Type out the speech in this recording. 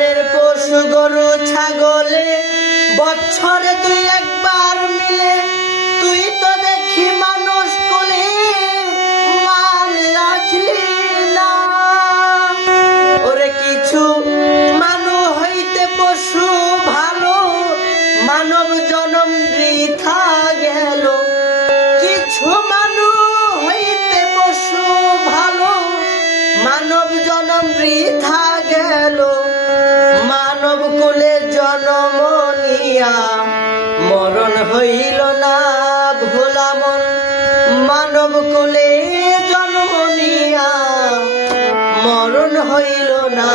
বনের পশু গরু ছাগলে বছরে তুই একবার মিলে, তুই তো দেখি মানুষ কোলে মান রাখলি না। ওরে কিছু মানুষ হইতে পশু ভালো, মানব জনম বৃথা গেল। কিছু মানুষ হইতে পশু ভালো, মানব জনম বৃথা গেল। মানব কুলে জনম নিয়া মরণ হইল না ভোলা মন। মানব কুলে জন্ম নিয়া মরণ হইল না।